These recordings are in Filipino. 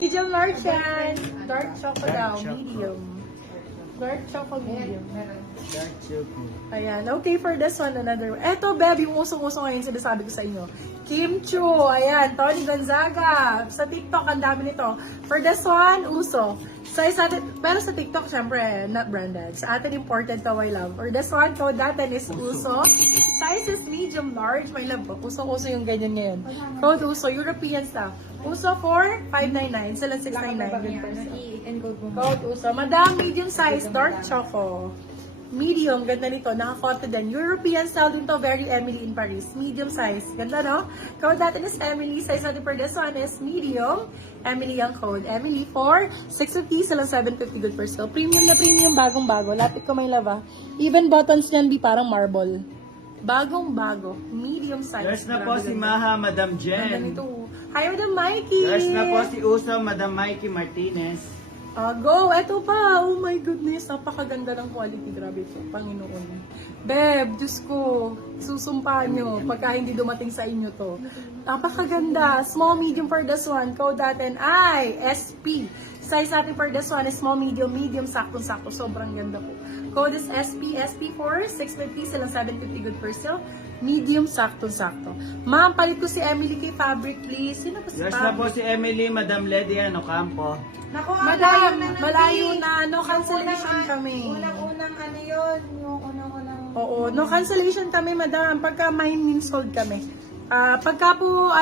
Medium large yan. Dark choco Dark daw. choco. Medium. Dark choco medium. Dark chocolate. Ayan. Okay, for this one, another one. Eto, Beb, yung usong-usong ngayon sinasabi ko sa inyo. Kim Chu. Ayan, Tony Gonzaga. Sa TikTok, ang dami nito. For this one, uso. Size natin, pero sa TikTok, syempre, not branded. Sa atin, imported to, my love. For this one, code natin is uso. Size is medium large, my love. Usong-uso yung ganyan ngayon. Code uso, European stuff. Uso for 599, sila 699. I-encode mo. Code uso. Madam, medium size, dark choco. Medium, ganda nito. Naka-photo din. European style din to, very Emily in Paris. Medium size. Ganda, no? Code natin is Emily. Size natin for this one is medium. Emily ang code. Emily for 650, silang 750 good per sale. Premium na premium, bagong-bago. Lapit ko may lava. Even buttons niyan, di parang marble. Bagong-bago. Medium size. There's na po Grabe si ganda. Maha, Madam Ganda Jen. nito. Hi, Madam Mikey! There's na po si Uso, Madam Mikey Martinez. Go! Eto pa! Oh my goodness! Napakaganda ng quality. Grabe ito. Panginoon. Beb, Diyos ko, susumpahan nyo pagka hindi dumating sa inyo to. Napakaganda. Small, medium for this one. Code natin ay SP. Size natin for this one is small, medium, medium, sakto-sakto. Sobrang ganda po. Code is SP. SP for 650, silang 750 good per sale. Medium, sakto-sakto. Ma'am, palit ko si Emily kay Fabric, please. Sino ba si There's na po Fabric? si Emily, Madam Lady Ocampo. Naku, Malayo na. No cancellation kami. Unang-unang ano yun, yung unang-unang... Oo, no cancellation kami, madam. Pagka mine sold kami. Pagka po,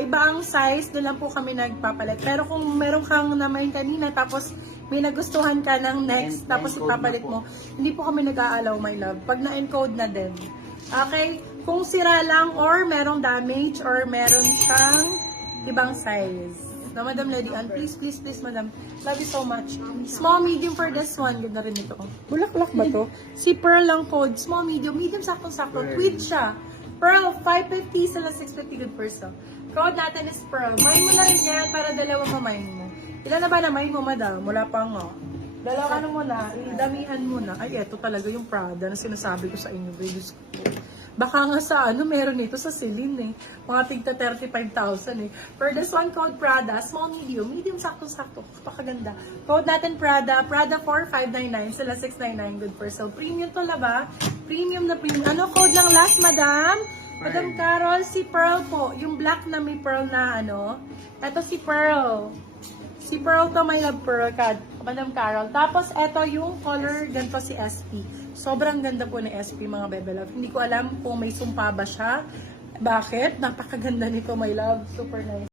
iba ang size, doon lang po kami nagpapalit. Pero kung meron kang na-mine kanina, tapos may nagustuhan ka ng next, tapos encode ipapalit na po. mo, hindi po kami nag-aalaw, my love. Pag na-encode na din. Okay? Kung sira lang, or merong damage, or meron kang ibang size. No, Madam Lady Ann, please, please, please, Madam. Love you so much. Small, medium for this one. Ganda rin ito. Bulaklak ba to? Si Pearl lang code. Small, medium. Medium, sakto-sakto. Pearl. Tweet siya. Pearl, 550 sila 650 good person. Code natin is Pearl. Mine mo na rin yan para dalawa mamine mo. Ilan na ba na mine mo, Madam? Wala pa nga. Dalawa na muna. Damihan muna. Ay, eto talaga yung Prada na sinasabi ko sa inyo. Diyos ko. Baka nga sa meron nito sa Celine Mga tigta 35,000 For this one, code Prada, small, medium, medium, sakto-sakto. Napakaganda. Code natin Prada, Prada 4599, sila 699, good for sale. Premium to laba, premium na premium. Ano code lang last, madam? Madam Carol, si Pearl po. Yung black na may pearl na Ito si Pearl. Si Pearl to, my love Pearl, Madam Carol. Tapos, ito yung color, ganito si SP. Sobrang ganda po ni SP, mga bebe love. Hindi ko alam kung may sumpa ba siya. Bakit? Napakaganda nito, my love. Super nice.